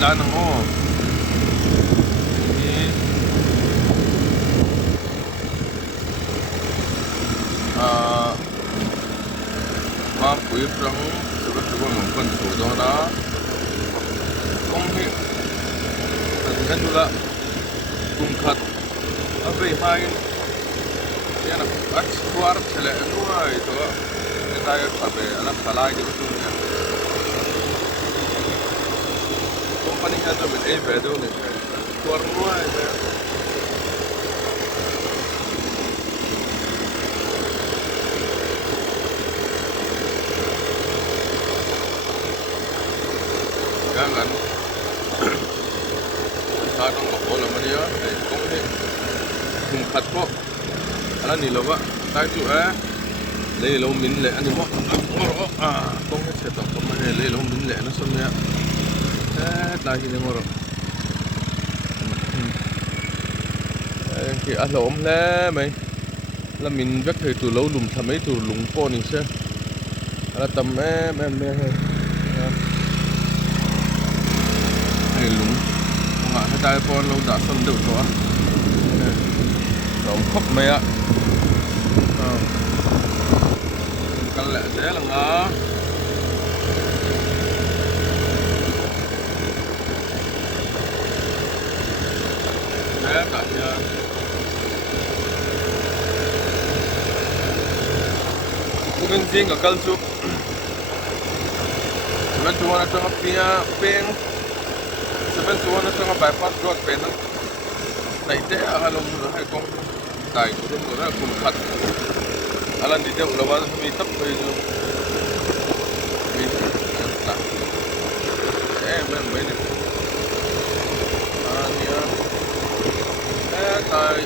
dan ngo ni ma pui rang sebab tu ngom kan tu do na kong hi kan dula kum khat abe hai ya na at suar chale nuai to ta ya sabe ala salai de tu ya company ha to mit e bedo ne suar nuai jangan kadang ko la mania ai kong ni kum khat ko ala ni lo ba tai chu lấy lâu min lệ anh mo kong cái set up mà lấy lâu min lệ nó xong nha đây thì mo rồi thì ăn lẩu lẽ mày là mình vắt thời từ lâu lùm thầm ấy từ lùng po này xe là tầm em hay lùng mà hai tay po lâu đã xong được rồi rồi khóc mày á căn lệ thế là ngã thế cả nhà mungkin sih nggak kalsu sebenarnya cuma ada tengah punya peng sebenarnya cuma ada tengah bypass road penang nah itu kalau menurut saya kong tai itu menurut aku kat alan di dia ulah bahasa mitap itu nah main ya tai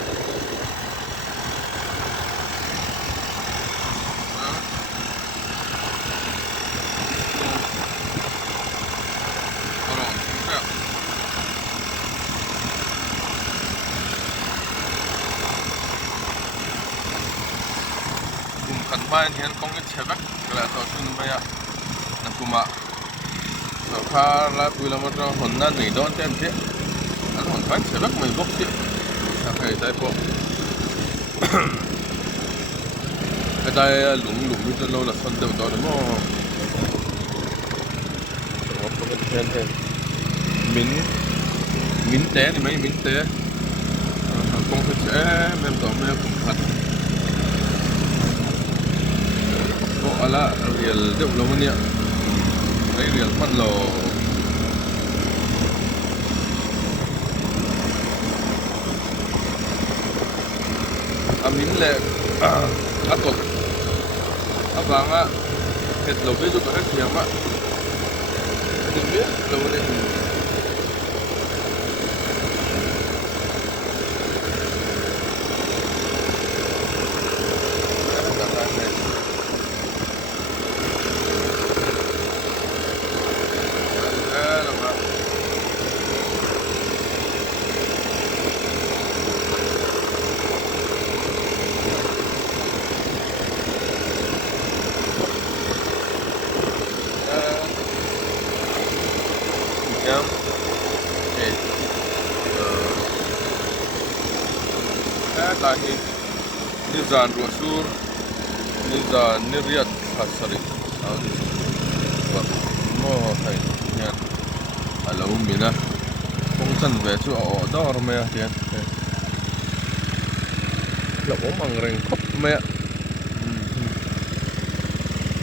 kan main hian kong ke chebak kala to sun baya na kuma so kha la pula mo to honna nei don tem te an hon pan chebak mai bok te sa kai tai po cái tai lủng lủng như lâu là phân đều đó đúng không có cái thêm thêm mín té thì mấy mín té không phải sẽ em tổng em cũng thật ala real development ya ai real man lo amin le atot abanga het lo be ju ka khiama dimbe lo ne tahi nizan rusur nizan niriat hasari mo thai yan alo mina kong san ve chu o dor me hian lo mang reng khop me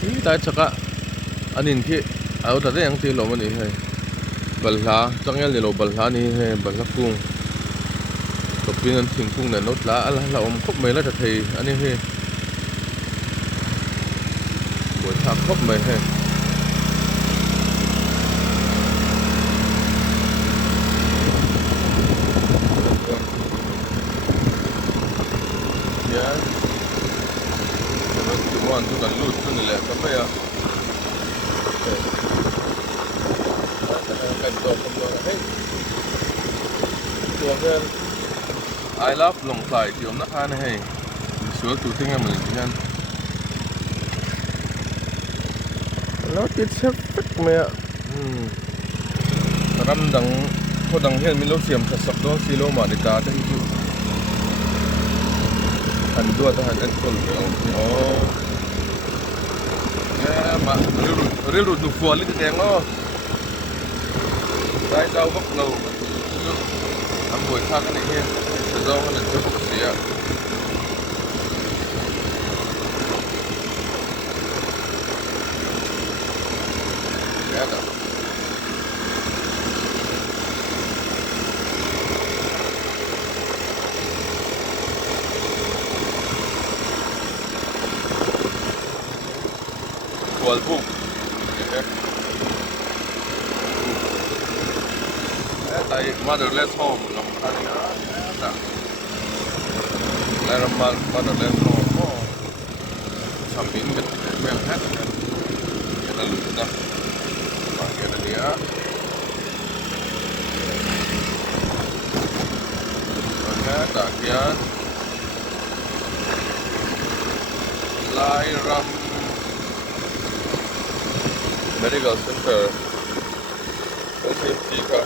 hi tai chaka anin thi au ta yang ti lo mani hai balha changyal ni lo balha ni he balha kung tập viên anh thình cung này nốt lá là ông khóc mày là thật thì anh ấy he buổi thang khóc mày he ya nó chịu ăn tôi cần lút tôi này lẹ cà phê à cái đồ không đồ hey đồ I love long tai thì ông nãy này hay sửa tụi tiếng em mình nha nó tiếp xúc mẹ ra cam đằng thôi đằng hiện mình lâu xiêm thật sập đó xí lô mà để ta thấy chứ anh đua ta anh tuần rồi mà rêu rụt nụ phùa lên đèn nó đây đâu góc lâu ăn buổi khác cái này kia do là chưa có gì ạ Kual buk, tay motherless home lắm anh đã lại làm motherless home sắm biến cái quen hết cái là lụt đó và cái là đĩa và cái đã kia lại làm medical center safety car